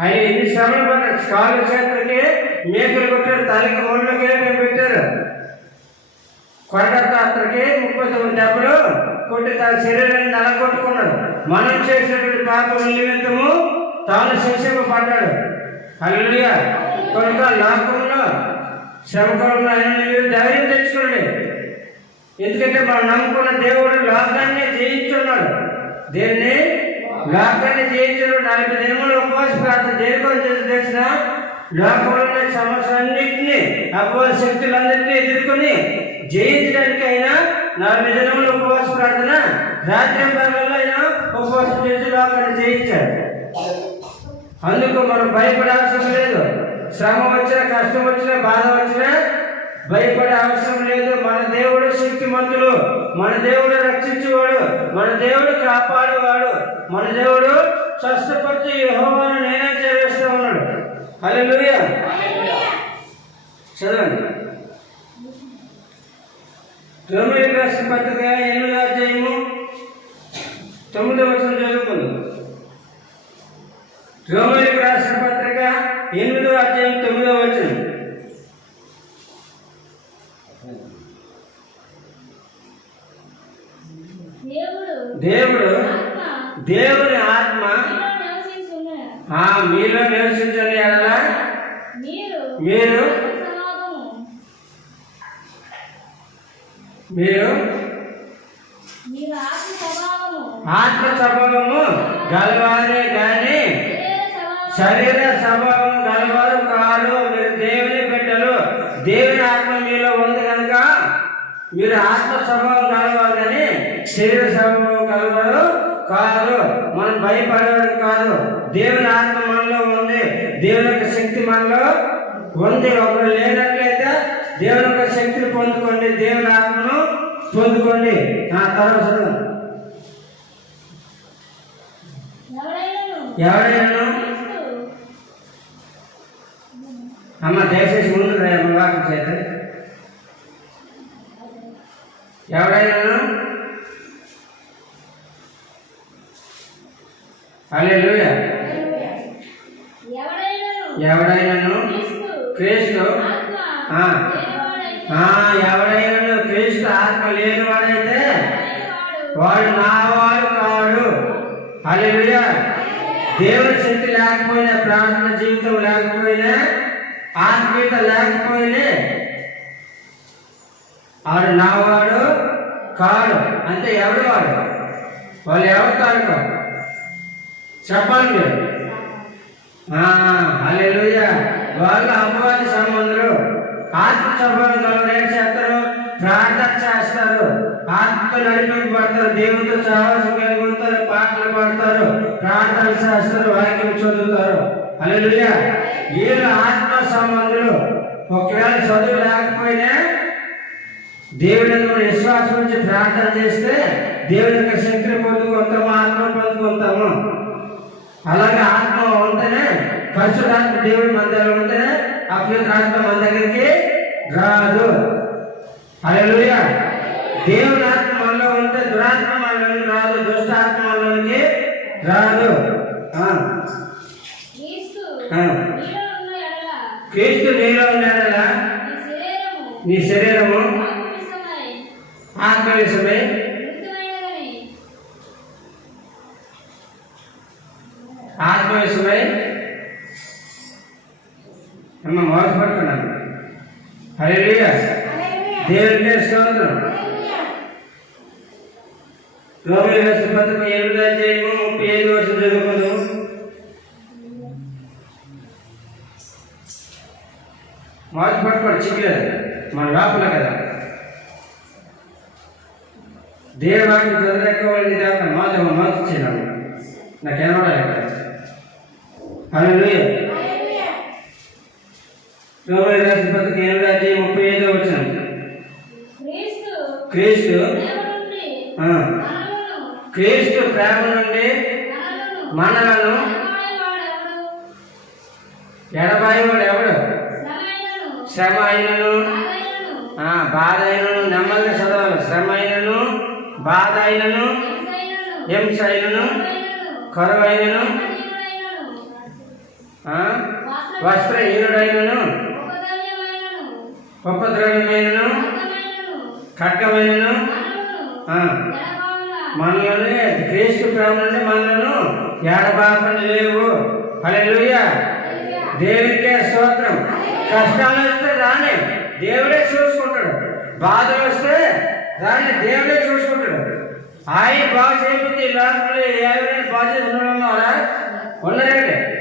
ఆయన ఎన్ని శ్రమలు పడ్డారు కాళ్ళు చేతులకి మేకలు కొట్టారు తలకి ఒళ్ళు కిరీటం పెట్టారు. కొండతాత్రకి ముప్పై తొమ్మిది దెబ్బలు కొట్టి తన శరీరాన్ని నలగొట్టుకున్నాడు. మనం చేసినటువంటి పాపం నిమిత్తము తాను శిక్షింపబడ్డాడు. అల్లుగా కనుక లోకంలో శ్రమకాలంలో ఆయన ధైర్యం తెచ్చుకోండి. ఎందుకంటే మనం నమ్ముకున్న దేవుడు లోకాన్ని జయించున్నాడు. దేన్ని? లోకాన్ని జయించాడు నలభై దినములు ఉపవాస ప్రార్థన దేనికోసం చేసి తెలిసిన లోకంలో సమస్యలన్నింటినీ అపవాద శక్తులందరినీ ఎదుర్కొని జయించడానికి అయినా నలభై దినములు ఉపవాస ప్రార్థన రాత్రి భాగంలో అయినా ఉపవాసం చేసి లోకాన్ని జయించాడు అందుకు మనం భయపడాల్సిన లేదు. శ్రమ వచ్చినా కష్టం వచ్చినా బాధ వచ్చినా భయపడే అవసరం లేదు. మన దేవుడు శక్తిమంతుడు. మన దేవుడు రక్షించేవాడు. మన దేవుడు కాపాడేవాడు. మన దేవుడు స్వస్థపరిచి యహోవాను నేనే చేరేస్తూ ఉన్నాడు. హల్లెలూయా. చదవండి. తొమ్మిది రాసిన పత్రిక ఎనిమిది అధ్యాయము తొమ్మిదో వర్షం చదువుకుందాం. రోమిలకు రాసిన పత్రిక ఎనిమిదో అధ్యాయం తొమ్మిదో వచనం దేవుడు దేవుని ఆత్మ. మీలో నివసించున్నాడు. ఆ మీలో నివసించని ఎడల. మీరు మీరు ఆత్మ స్వభావము. గలవారే కానీ శరీర స్వభావం గలవారు కాదు మీరు దేవుని బిడ్డలు. దేవుని ఆత్మ మీలో ఉంది కనుక మీరు ఆత్మ స్వభావం గలవారు కానీ శరీర స్వభావం గలవారు కాదు. మనం భయపడేవారు కాదు. దేవుని ఆత్మ మనలో ఉంది. దేవుని యొక్క శక్తి మనలో ఉంది. ఒకరు లేనట్లయితే దేవుని యొక్క శక్తిని పొందుకోండి. దేవుని ఆత్మను పొందుకోండి. ఆ తర్వాత ఎవరైనా అమ్మ దయచేసి ముందు రా, అమ్మ వాక్యం చేత ఎవడైనా అల్లెలుయ ఎవరైనను ఎవడైనాను? క్రీస్తు. ఆత్మ ఎవడైనాను? క్రీస్తు ఆత్మ లేనివాడైతే వాడు నావాడు కాడు. అల్లెలుయ దేవుని శక్తి లేకపోయినా ప్రార్థన జీవితం లేకపోయినా ఆత్మీయత లేకపోయినా ఆడు నావాడు కాడు. అంటే ఎవడు వాడు? వాళ్ళు ఎవరు కాడుకో చెప్పండి. అల్లెలుయ వాళ్ళు అమ్మవారి సంబంధులు ఆత్మ స్వభావం ఏం చేస్తారు ప్రార్థన చేస్తారు. ఆత్మతో నడిపింపబడతారు. దేవుడితో సాహసం కలిగి ఉంటారు. పాటలు పాడతారు. ప్రార్థన చేస్తారు. వాక్యం చదువుతారు. అల్లెలుయ వీళ్ళ ఆత్మ సంబంధులు ఒకవేళ చదువు లేకపోయినా దేవుడి మనం విశ్వాసం నుంచి ప్రార్థన చేస్తే దేవుడి యొక్క శక్తిని పొందుకుంటాము ఆత్మ పొందుకుంటాము. అలాగే ఆత్మ ఉంటేనే పరిశుధాత్మ దేవుడి మన దగ్గర ఉంటేనే అభ్యుతాత్మ మన దగ్గరికి రాదు. అలలుయ దేవుని ఆత్మ మనలో ఉంటే దురాత్మ మనలోకి రాదు దుష్టాత్మ మనలోకి రాదు. క్రీస్తు నీలో ఉన్నాడలా నీ శరీరము. ఆత్మవిషమై ఆత్మవిషమై ఆత్మవిషమై అమ్మ మోసపడుతున్నాను హల్లెలూయా. దేవుడికే స్తోత్రం. రోమిల రాసిన పత్రిక ఎనిమిది అధ్యాయము ముప్పై ఐదు వర్షం చదువుకుందాము మోస పట్టుకోడు చిక్కలేదు. మన లోపల కదా. దేవాన్ని చదవక వాళ్ళని దేవత మాత మాత ఇచ్చినాము నాకేమడలేదు హల్లెలూయా. రాసిన పత్రిక అధ్యాయం క్రీస్తు. క్రీస్తు? ప్రేమ నుండి ఆ, మనలను. క్రీస్తు ప్రేమ నుండి మనలను. మనలను శ్రమమైనవాడెవడు? ఎడబాయి వాడు ఎవడు శ్రమ అయినను బాధ అయినను నెమ్మదిగా చదవాలి. శ్రమ అయినను బాధ అయినను హింస అయినను కన్నీయుడైనను, ఆ, వస్త్రహీనుడైనను. ఉపద్రవ్యమైనను, ఖడ్గమైనను, మనలను, క్రీస్తు ప్రేమ నుండి మనలను ఏడబాపని లేవు. హల్లెలూయా. దేవునికే స్తోత్రం. కష్టాలు వస్తే రాని. దేవుడే చూసుకుంటాడు. బాధలు వస్తే రాని. దేవుడే చూసుకుంటాడు. ఆయన బాగు చేయకపోతే ఈ లోకంలో ఎవరైనా బాగు చేసి ఉన్నారా? ఉన్నారండి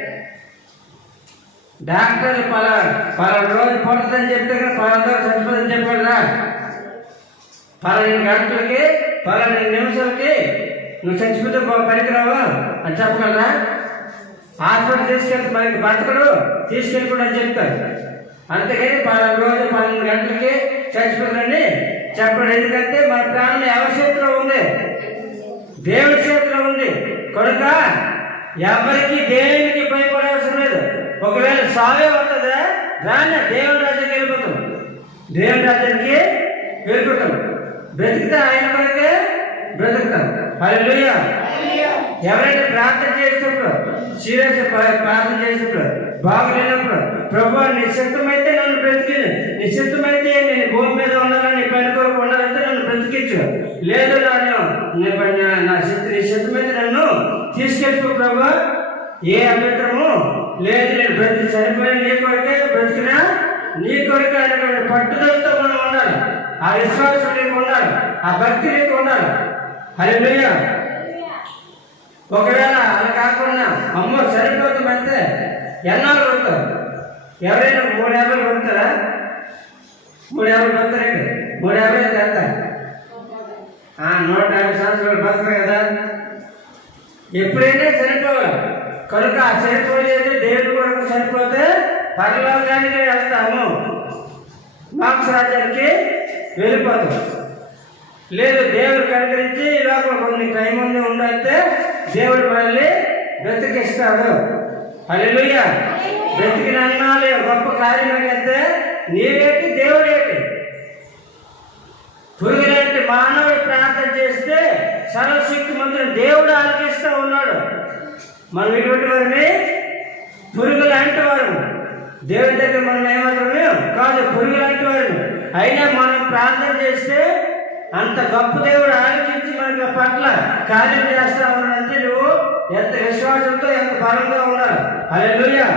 డాక్టర్లు పలా పలానా రోజు పడుతుందని చెప్తే కదా పలానా రోజు చచ్చిపోతుందని చెప్పాడు రా. గంటలకి పన్నెండు నిమిషాలకి నువ్వు చచ్చిపోతే బా- పనికిరావా అని చెప్పగలరా? హాస్పిటల్ తీసుకెళ్తే మనకి బతకడు తీసుకెళ్ళకూడదు అని చెప్తారు అంతేకాని పలానా రోజు పన్నెండు గంటలకి చచ్చిపోతుందని చెప్పడం. ఎందుకంటే మన ప్రాణం ఎవరి చేతిలో ఉంది? దేవుడి చేతిలో ఉంది. కనుక ఎవరికి దేనికి భయపడవలసిన సావే వస్తుందా దాన్ని దేవుడి రాజ్యానికి వెళ్ళిపోతాం. దేవుడి రాజ్యానికి వెళ్ళిపోతాం. బ్రతికితే ఆయన కొరకే బ్రతుకుతాం. హల్లెలూయా. ఎవరైతే ప్రార్థన చేసినప్పుడు సీరియస్ ప్రార్థన చేసినప్పుడు బాగులేనప్పుడు ప్రభు నిశ్చితమైతే నన్ను బ్రతికి నిశ్చితమైతే నేను భూమి మీద ఉండాలని నీ పైన కొరకు ఉండాలంటే నన్ను బ్రతికించు. లేదు నన్ను నీ శక్తి నిశ్చితమైతే నన్ను తీసుకెళ్ళిపో ప్రభు ఏ అభ్యంతరము లేదు నేను చనిపోయిన నీ కొరకే బ్రతికినా? నీ కొరకే అనేటువంటి పట్టుదలతో మనం ఉండాలి. ఆ విశ్వాసం నీకు ఉండాలి. ఆ భక్తి నీకు ఉండాలి. హల్లెలూయా. ఒకవేళ అలా కాకుండా అమ్మో సరిపోతామంటే ఎన్నాళ్ళు కొడతారు ఎవరైనా మూడు యాభై కొడతారా మూడు యాభై కొడతారండి మూడు యాభై అయితే ఎంత? ఆ, నూట యాభై సంవత్సరాలు బతుకు కదా. ఎప్పుడైనా చనిపోవాలి కనుక ఆ చనిపోలేదు దేవుడు కూడా పరలోకానికి వేస్తాము. మాంస రాజ్యానికి వెళ్ళిపోతాం. లేదు దేవుడు కనికరించి ఈ లోపల కొన్ని టైం ఉంది ఉండంటే దేవుడు మళ్ళీ బ్రతికిస్తాడు. అల్లెలుయ్య బ్రతికినన్నాలే గొప్ప కార్యమైతే నీవేటి దేవుడేటి? దేవుడేంటి పురుగులాంటి మానవుడు ప్రార్థన చేస్తే సర్వశక్తి మంత్రులు దేవుడు ఆలకిస్తూ ఉన్నాడు. మనం ఇటువంటి వారిని పురుగులు లాంటి వారు దేవుడి దగ్గర మనం ఏమాత్రమే కాదు పురుగు లాంటి వారు అయినా మనం ప్రార్థన చేస్తే అంత గొప్ప దేవుడు ఆలోచించి మనకి పట్ల కార్యం చేస్తా ఉన్నాడంటే నువ్వు ఎంత విశ్వాసంతో ఎంత బలంగా ఉన్నారు అలా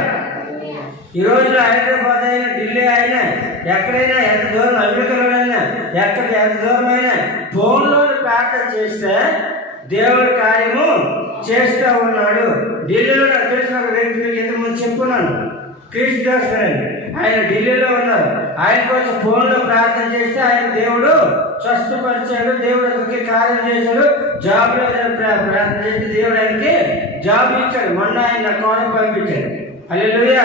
ఈ రోజులో హైదరాబాద్ అయినా ఢిల్లీ అయినా ఎక్కడైనా ఎంత దూరం అమెరికాలోనైనా ఎక్కడ ఎంత దూరం అయినా ఫోన్లో ప్రార్థన చేస్తే దేవుడి కార్యము చేస్తూ ఉన్నాడు. ఢిల్లీలో నాకు తెలిసిన ఒక వ్యక్తి మీకు ఇంతకుముందు చెప్పున్నాను. క్రిష్ అని. ఆయన ఢిల్లీలో ఉన్నారు. ఆయన కోసం ఫోన్లో ప్రార్థన చేస్తే ఆయన దేవుడు స్వస్థపరిచాడు దేవుడు అతనికి కార్యం చేశాడు. జాబ్ ప్రార్థన చేసి దేవుడు ఆయనకి జాబ్ ఇచ్చాడు. మొన్న ఆయన కోణం పంపించాడు. అల్లెలుయ్యా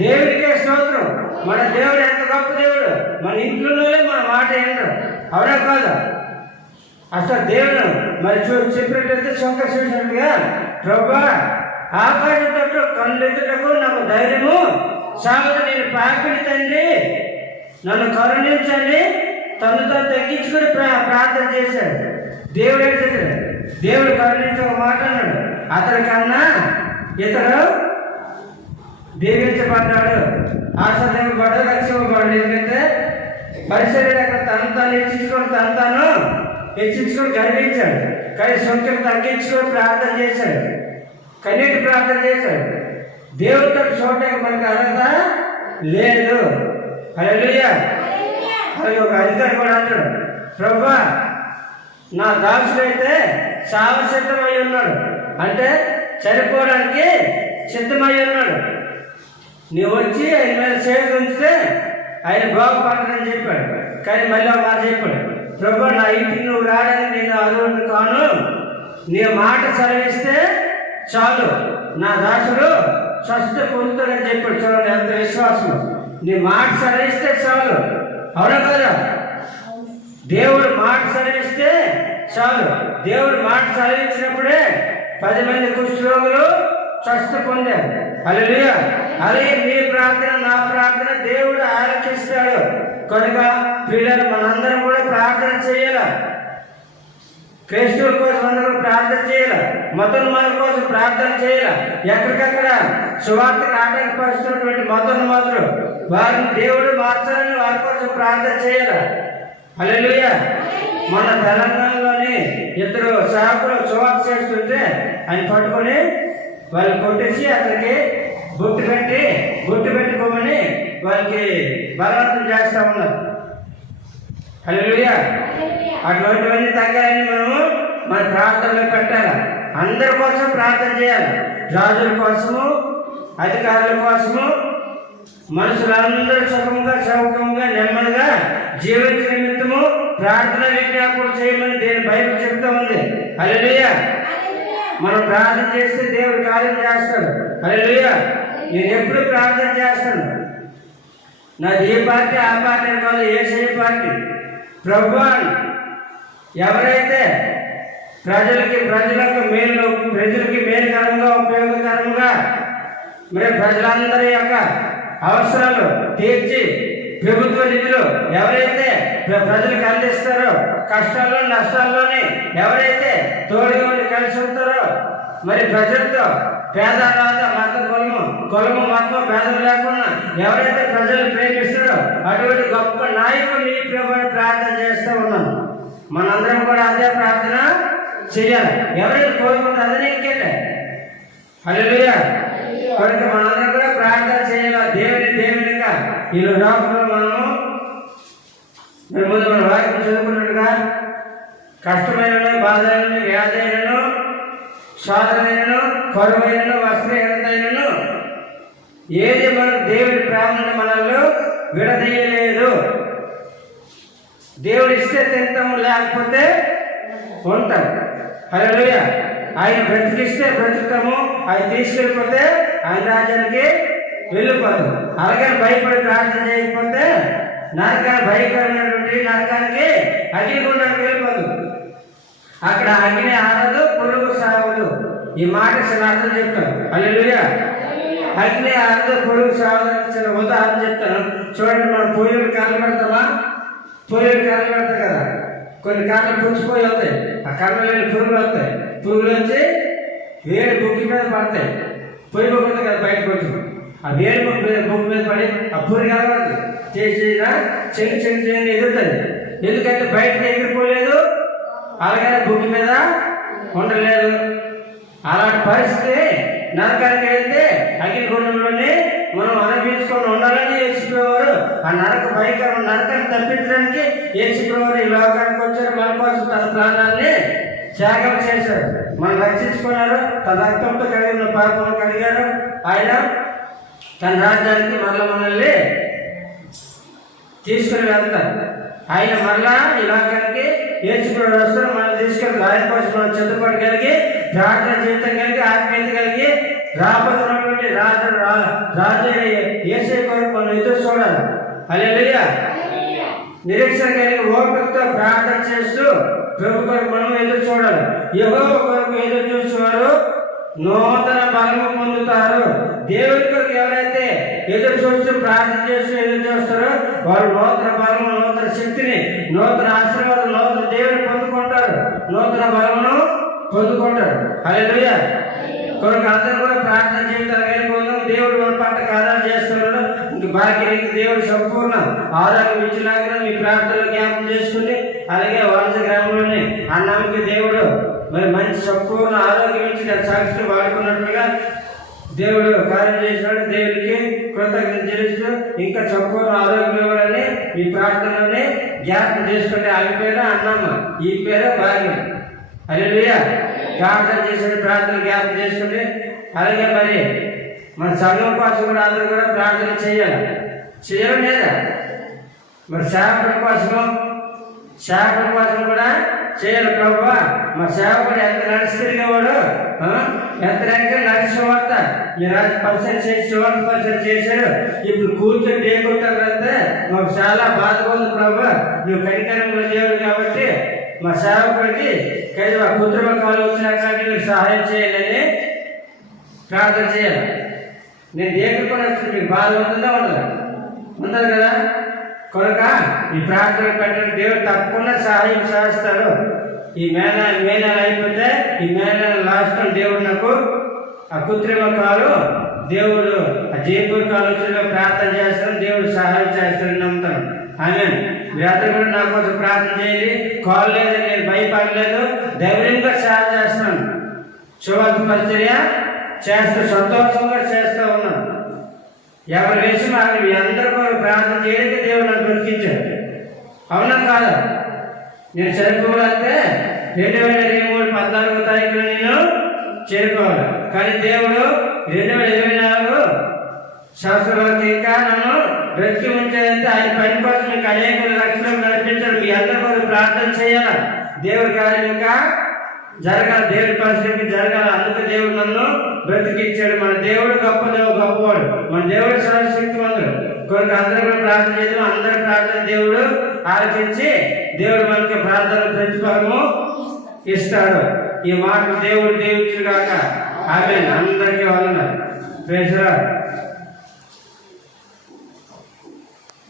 దేవుడికే స్తోత్రం. మన దేవుడు ఎంత గొప్ప దేవుడు. మన ఇంట్లోనే మన మాట ఏంటో అవునా కాదా? అసలు దేవుడు మరి చూ చెప్పినట్లయితే శంకర్ చూసినట్టుగా ప్రభా ఆకాశం తట్టు కళ్ళెత్తుటకు నాకు ధైర్యము సాగుతూ నేను పాపిని తండ్రి. నన్ను కరుణించండి. తను తను తగ్గించుకుని ప్రా ప్రార్థన చేశాడు. దేవుడు ఏం చేశాడు? దేవుడు కరుణించి ఒక మాట అన్నాడు. అతని కన్నా ఇతడు దీవించబడ్డాడు ఆశ్రదింపబడ్డాడు రక్షింపబడ్డాడు ఎందుకంటే పరిసరుడు అక్కడ తను తాను హెచ్చించుకొని తను తాను హెచ్చించుకొని గర్వించాడు. కానీ సొంతం తగ్గించుకొని ప్రార్థన చేశాడు. కన్నీటి ప్రార్థన చేశాడు. దేవుడితో చూడటానికి మనకు లేదు. హల్లెలూయా. అలాగే ఒక అధికారి కూడా అంటాడు. ప్రభా నా దాసుడైతే చావ సిద్ధమై ఉన్నాడు. అంటే చనిపోవడానికి సిద్ధమై ఉన్నాడు. నీవు వచ్చి ఆయన మీద చేతి ఉంచితే ఆయన బాగుపడతానని చెప్పాడు. కానీ మళ్ళీ ఒక మాట చెప్పాడు. ప్రభు నా ఇంటికి నువ్వు రావడానికి నేను అర్హుడిని కాను. నీ మాట సెలవిస్తే చాలు. నా దాసుడు స్వస్థ పొందుతాడని చెప్పాడు. చూడండి ఎంత విశ్వాసం. నీ మాట సరిస్తే చాలు. అవునా కదా? దేవుడు మాట సరిస్తే చాలు. దేవుడు మాట సరించినప్పుడే పది మంది కుష్ఠరోగులు స్వస్థ పొందారు. అలలుయ అలాగే మీ ప్రార్థన నా ప్రార్థన దేవుడు ఆలకిస్తాడు. కనుక పిల్లలు మనందరం కూడా ప్రార్థన చేయాలి? క్రైస్తవుల కోసం అందరూ ప్రార్థన చేయాలి. మతోన్మాదుల కోసం ప్రార్థన చేయాలి. ఎక్కడికక్కడ సువార్త రావడానికి పరిస్తున్నటువంటి మతోన్మాదులు వారిని దేవుడు మార్చాలని వారి కోసం ప్రార్థన చేయాలి. హల్లెలూయా. మన తెలంగాణలోని ఇద్దరు సేవకులు సువార్త చేస్తుంటే ఆయన పట్టుకొని వాళ్ళు కొట్టేసి అక్కడికి గుర్తు పెట్టి గుర్తు పెట్టుకోమని వాళ్ళకి బలవంతం చేస్తా ఉన్నారు. హల్లెలూయా. అటువంటివన్నీ తగ్గాలని మనము మన ప్రార్థనలో పెట్టాలి. అందరి కోసం ప్రార్థన చేయాలి. రాజుల కోసము అధికారుల కోసము మనుషులందరూ సుఖంగా సౌఖ్యంగా నెమ్మదిగా జీవిత నిమిత్తము ప్రార్థన విజ్ఞాపన చేయమని దేని బైబిల్ చెప్తా ఉంది. హల్లెలూయా. మనం ప్రార్థన చేస్తే దేవుడు కార్యం చేస్తాడు. హల్లెలూయా. నేను ఎప్పుడు ప్రార్థన చేస్తాను? నాది ఏ పార్టీ ఆ పార్టీ అని కాదు ఏ పార్టీ? ప్రభు ఎవరైతే ప్రజలకి ప్రజలకు మేలు ప్రజలకి మేలుకరంగా ఉపయోగకరంగా మరి ప్రజలందరి యొక్క అవసరాలు తీర్చి ప్రభుత్వ నిధులు ఎవరైతే ప్ర- ప్రజలకు అందిస్తారో కష్టాల్లో నష్టాల్లోని ఎవరైతే తోడుగా ఉండి కలిసి ఉంటారో మరి ప్రజలతో పేద రాత మత కులము కులము మతము పేదలు లేకుండా ఎవరైతే ప్రజలు ప్రేమిస్తారో అటువంటి గొప్ప నాయకుడిని ప్రభుని ప్రార్థన చేస్తూ ఉన్నాను మనందరం కూడా అదే ప్రార్థన చేయాలి. ఎవరైనా కోరుకుంటే అదే ఇంకేంటే హల్లెలూయా. కనుక మనందరం కూడా ప్రార్థన చేయాలి? దేవుని దేవునిగా ఈ లోకంలో మనము ముందు మన వాక్యం చదువుకున్నట్టుగా కష్టమైన బాధలను వ్యాధైనను సాధనైనను కరువైనను వస్త్రహీనతైనను ఏది మనం దేవుడి ప్రేమను మనల్ని విడదీయలేదు. దేవుడు ఇస్తే తింటాము లేకపోతే ఉంటాం. హల్లెలూయా. ఆయన బ్రతికిస్తే బ్రతుకుతాము ఆయన తీసుకెళ్ళిపోతే ఆయన రాజ్యానికి వెళ్ళిపోతాం. అలాగే భయపడి ప్రార్థన చేయకపోతే నరకాన్ని భయకరమైనటువంటి నరకానికి అగ్నిగుండానికి వెళ్ళిపోతాం. అక్కడ అగ్ని ఆడదు పురుగు సాగదు. ఈ మాట అర్థం చెప్తాను హల్లెలూయా. అగ్ని ఆడదు పురుగు సాగదు అని చిన్న ఉదాహరణ చెప్తాను. చూడండి మనం పొయ్యిలు కర్రలు పెడతామా పొయ్యిలు కర్రలు పెడతాయి కదా. కొన్ని కర్రలు పుచ్చిపోయి వస్తాయి. ఆ కర్రలు లేని పురుగులు వస్తాయి. పురుగులు వచ్చి వేడి బొగ్గు మీద పడతాయి. పొయ్యి పోతుంది కదా బయట వచ్చి. ఆ వేడి బొగ్గు మీద మీద పడి ఆ పురుగు ఎగరదు చేసి చెంగి చెంగి చెంగి ఎదుగుతుంది. ఎందుకంటే బయటకి ఎగిరిపోలేదు. అలాగే భూమి మీద ఉండలేదు. అలాంటి పరిస్థితి నరకానికి వెళ్తే అగ్నిగుండంలోనే మనం అనుభవించుకొని ఉండాలని ఏసుకునేవారు ఆ నరక భయంకరం నరకాన్ని తప్పించడానికి ఏసుకునేవారు ఈ లోకానికి వచ్చారు మన కోసం తన ప్రాణాన్ని త్యాగం చేశారు. మనం రక్షించుకున్నారు తన రక్తంతో కలిగిన పాపం కలిగారు. ఆయన తన రాజ్యానికి మరల మనల్ని తీసుకుని వెళ్తారు. ఆయన మరలా ఈ లోకానికి ఏడ్చుకుని వస్తారు మనం తీసుకెళ్ళి ఆయన కోసం మనం సిద్ధపడి కలిగి ప్రార్థన జీవితం కలిగి ఆత్మీయత కలిగి రాబోతున్నటువంటి రాజు రాజు ఏసే కొరకు మనం ఎదురు చూడాలి. అలెలుయ్య నిరీక్షణ కలిగి ఓపికతో ప్రార్థన చేస్తూ ప్రభు కొరకు మనం ఎదురు చూడాలి. ఎవో కొరకు ఎదురు చూసేవారు నూతన బలము పొందుతారు. దేవుడి కొరకు ఎవరైతే ఎదురు చూస్తూ ప్రార్థన చేస్తూ ఎదురు చూస్తారో వారు నూతన బలము నూతన శక్తిని నూతన ఆశీర్వాదం నూతన దేవుని పొందుకుంటారు. నూతన బలమును పొందుకుంటారు. అలెలుయ్య కొరకు అందరూ కూడా ప్రార్థన జీవితాలు కలిగి దేవుడు మన పట్ల ఆధారం చేస్తున్నాడు. ఇంక దేవుడు సంపూర్ణ ఆరోగ్యం ఇచ్చినాక మీ ప్రార్థనలు జ్ఞాపకం చేసుకుని అలాగే వలస గ్రామంలోనే అన్నానికి దేవుడు మరి మంచి సంపూర్ణ ఆరోగ్యం ఇచ్చి దాని సాక్షిని వాడుకున్నట్లుగా దేవుడు కార్యం చేసినాడు దేవుడికి కృతజ్ఞత చేస్తూ ఇంకా సంపూర్ణ ఆరోగ్యం ఇవ్వాలని ఈ ప్రార్థనలోనే జ్ఞాపకం చేసుకుంటే ఆమె పేరు అన్నమ్మ ఈ పేరు భాగ్యం. అల్లెలుయ్య ప్రార్థన చేసుకుని ప్రార్థన జ్ఞాపకం చేసుకుని అలాగే మరి మన సంఘం కోసం కూడా అందరూ కూడా ప్రార్థన చేయాలి. చేయడం లేదా? మరి సేవకుల కోసం సేవకుల కోసం కూడా చేయాలి ప్రభు. మా సేవకుడు ఎంత నడిచి ఎంత రంగా నడిచిన వార్త మీరు రాజు చేసి సువార్త పరిచయం చేశారు ఇప్పుడు కూర్చొని డేకొట్టారంటే మాకు చాలా బాధగా ఉంది ప్రభు. నువ్వు కనికరంలో దేవుడు కాబట్టి మా సేవకుడికి కైదు కుటుంబ కాలు వచ్చినాక మీరు సహాయం చేయాలని ప్రార్థన చేయాలి. నేను దేకుకొని వచ్చి మీకు బాధ ఉంటుందా? ఉండదా? ఉండదు కదా? కనుక ఈ ప్రార్థన పెట్టిన దేవుడు తప్పకుండా సహాయం చేస్తాడు. ఈ మేన నెల అయిపోతే ఈ మే లాస్ట్ దేవుడు నాకు ఆ కృత్రిమ కాలు దేవుడు ఆ జైపూర్ కాలులో ప్రార్థన చేస్తాను దేవుడు సహాయం చేస్తాడని నమ్ముతాను ఆమె మీరందరూ కూడా నా కోసం ప్రార్థన చేయండి. కాల్ లేదు నేను భయపడలేదు. ధైర్యంగా సేవ చేస్తాను శుభార్త పరిచర్య చేస్తూ సంతోషంగా చేస్తూ ఉన్నాను. ఎవరి విషయం అక్కడ మీ అందరూ ప్రార్థన చేయడానికి దేవుడు నన్ను బ్రతికించాడు అవునా కాదా? నేను చనిపోవాలంటే రెండు వేల ఇరవై మూడు పద్నాలుగో తారీఖులో నేను చేరుకోవాలి. కానీ దేవుడు రెండు వేల ఇరవై నాలుగు సంవత్సరాలకు ఇంకా నన్ను బ్రతికి ఉంచేదంటే ఆయన పని కోసం మీకు అనేక లక్షలు నడిపించడం మీ అందరూ ప్రార్థన చేయాలి? దేవుడి కార్యం ఇంకా జరగాలి. దేవుడి పరిస్థితికి జరగాలి. అందుకే దేవుడు నన్ను బ్రతికిచ్చాడు మన దేవుడు గొప్ప దేవుడు గొప్పవాడు. మన దేవుడు సర్వశక్తివంతుడు. కొరకు అందరూ కూడా ప్రార్థన చేద్దాం. అందరి ప్రార్థన దేవుడు ఆలోచించి దేవుడు మనకి ప్రార్థన ప్రతిఫలము ఇస్తాడు. ఈ మాట దేవుడు దేవుడు ఆమె అందరికీ వలన ప్రేసరా